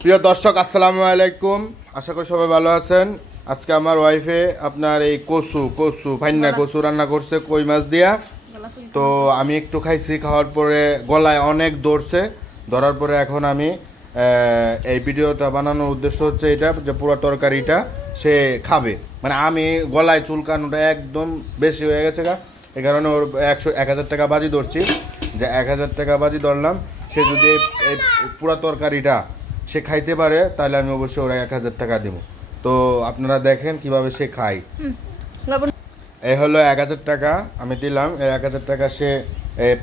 প্রিয় দর্শক আসসালামু আলাইকুম, আশা করি সবাই ভালো আছেন। আজকে আমার ওয়াইফে আপনার এই কচু ফাইন্না কচু রান্না করছে কই মাছ দিয়া। তো আমি একটু খাইছি, খাওয়ার পরে গলায় অনেক ধরছে, ধরার পরে এখন আমি এই ভিডিওটা বানানোর উদ্দেশ্য হচ্ছে এটা যে পুরো তরকারিটা সে খাবে, মানে আমি গলায় চুলকানোটা একদম বেশি হয়ে গেছে গা, এই কারণে ওর 1,000 টাকা বাজি ধরছি, যে 1,000 টাকা বাজি ধরলাম। সে যদি এই পুরো তরকারিটা সে খাইতে পারে তাহলে আমি অবশ্যই ওরা 1,000 টাকা দিব। তো আপনারা দেখেন কিভাবে সে খায়। এই হলো 1,000 টাকা আমি দিলাম, এই 1,000 টাকা সে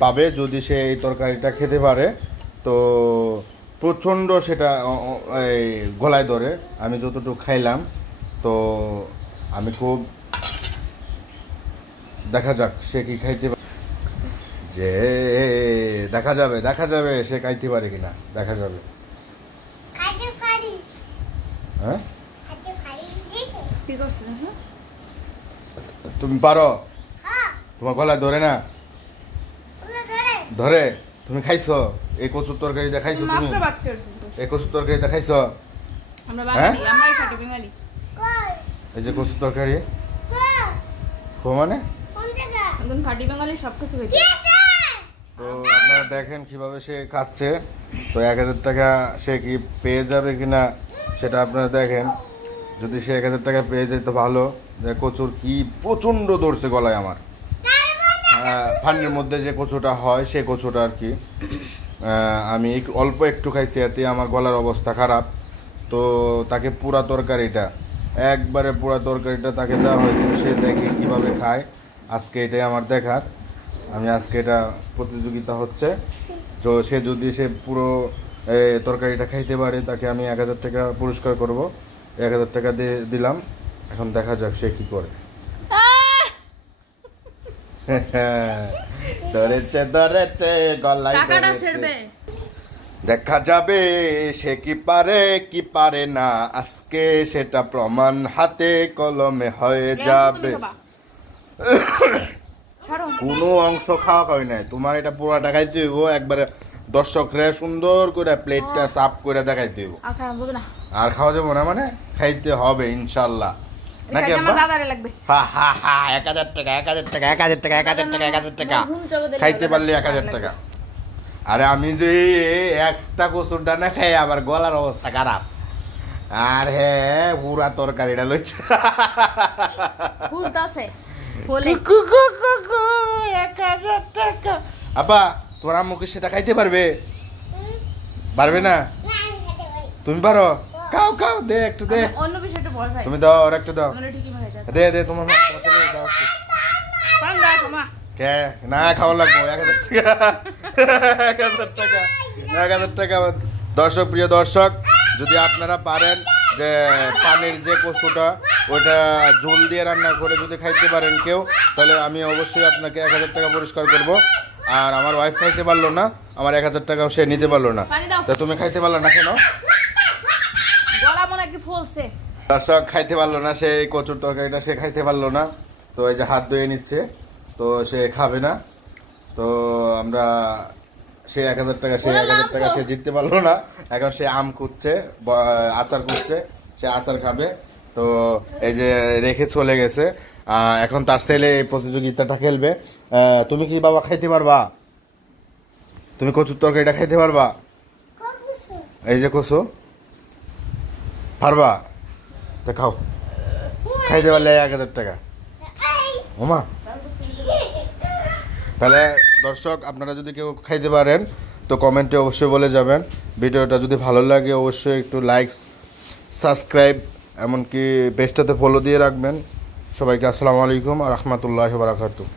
পাবে যদি সে এই তরকারিটা খেতে পারে। তো প্রচণ্ড সেটা এই গলায় ধরে, আমি যতটুকু খাইলাম। তো আমি খুব দেখা যাক সে কি খাইতে পারে, যে দেখা যাবে সে খাইতে পারে কিনা, দেখা যাবে। হ্যাঁ তুমি পারো? তোমার গলায় ধরে না? ধরে? তুমি খাইছো এই কচুর তরকারি দেখাইছো? তুমি এই কচুর তরকারি দেখাইছো? হ্যাঁ, এই যে কচুর তরকারি মানে তো আপনারা দেখেন কিভাবে সে খাচ্ছে। তো 1,000 টাকা সে কি পেয়ে যাবে কিনা সেটা আপনারা দেখেন। যদি সে 1,000 টাকা পেয়ে যায় তো ভালো। যে কচুর কি প্রচণ্ড ধরছে গলায় আমার, ফান্ডের মধ্যে যে কচুটা হয় সেই কচুটা আর কি। আমি অল্প একটু খাইছি, এতে আমার গলার অবস্থা খারাপ। তো তাকে পুরা তরকারিটা তাকে দেওয়া হয়েছে, সে দেখে কিভাবে খায়। আজকে এটাই আমার দেখার, আমি আজকে এটা প্রতিযোগিতা হচ্ছে। তো সে যদি সে পুরো তরকারিটা খাইতে পারে তাকে আমি 1,000 টাকা পুরস্কার করব। 1,000 টাকা দিয়ে দিলাম, এখন দেখা যাক সে কি করে। ধরেছে গলায় ধরেছে, দেখা যাবে সে কি পারে কি পারে না। আজকে সেটা প্রমাণ হাতে কলমে হয়ে যাবে। কোনো অংশ খাওয়া হয় নাই, তোমার এটা পুরোটা খাইতে হইব একবারে। দর্শকরা সুন্দর করে প্লেটটা সাফ করে দেখাইতে হইব। আর খাওয়া যাবো না মানে খাইতে হবে ইনশাল্লাহ, নাকি? 1,000 টাকা 1,000 টাকা 1,000 টাকা 1,000 টাকা 1,000 টাকা খাইতে পারলে 1,000 টাকা। আরে আমি যে একটা কচুরটা না খাই আবার গলার অবস্থা খারাপ। আর হ্যাঁ, পুরা তরকারিটা লইছে। 1,000 টাকা। আপা তোমার আম্মু কি সেটা খাইতে পারবে? পারবে না? তুমি পারো? খাও খাও, দে একটু দে। তুমি দাও, আর একটু দাও। দে তোমার দাও। কে না খাওয়া লাগবো? 1,000 টাকা 1,000 টাকা 1,000 টাকা। দর্শক, প্রিয় দর্শক, যদি আপনারা পারেন যে পানির যে কচুটা ওটা ঝোল দিয়ে রান্না করে যদি খাইতে পারেন কেউ, তাহলে আমি অবশ্যই আপনাকে 1,000 টাকা পুরস্কার করব। আর আমার ওয়াইফ খাইতে পারলো না, আমার 1,000 টাকাও সে নিতে পারলো না। তা তুমি খাইতে পারলো না কেন? দর্শক খাইতে পারলো না, সে কচুর তরকারিটা সে খাইতে পারলো না। তো এই যে হাত ধুয়ে নিচ্ছে, তো সে খাবে না। তো আমরা সে 1,000 টাকা সে জিততে পারলো না। এখন সে আম খুঁজছে, আচার খুঁজছে, সে আচার খাবে। তো এই যে রেখে চলে গেছে। এখন তার ছেলে এই প্রতিযোগিতাটা খেলবে। তুমি কি বাবা খাইতে পারবা? তুমি কচুর তরকারিটা খাইতে পারবা? এই যে কচু পারবা? তো খাও, খাইতে পারলে 1,000 টাকা। ওমা, তাহলে দর্শক আপনারা যদি কেউ খাইতে পারেন তো কমেন্টে অবশ্যই বলে যাবেন। ভিডিওটা যদি ভালো লাগে অবশ্যই একটু লাইক, সাবস্ক্রাইব, এমনকি পেজটাতে ফলো দিয়ে রাখবেন। সবাইকে আসসালামু আলাইকুম ওয়া রাহমাতুল্লাহি ওয়া বারাকাতুহু।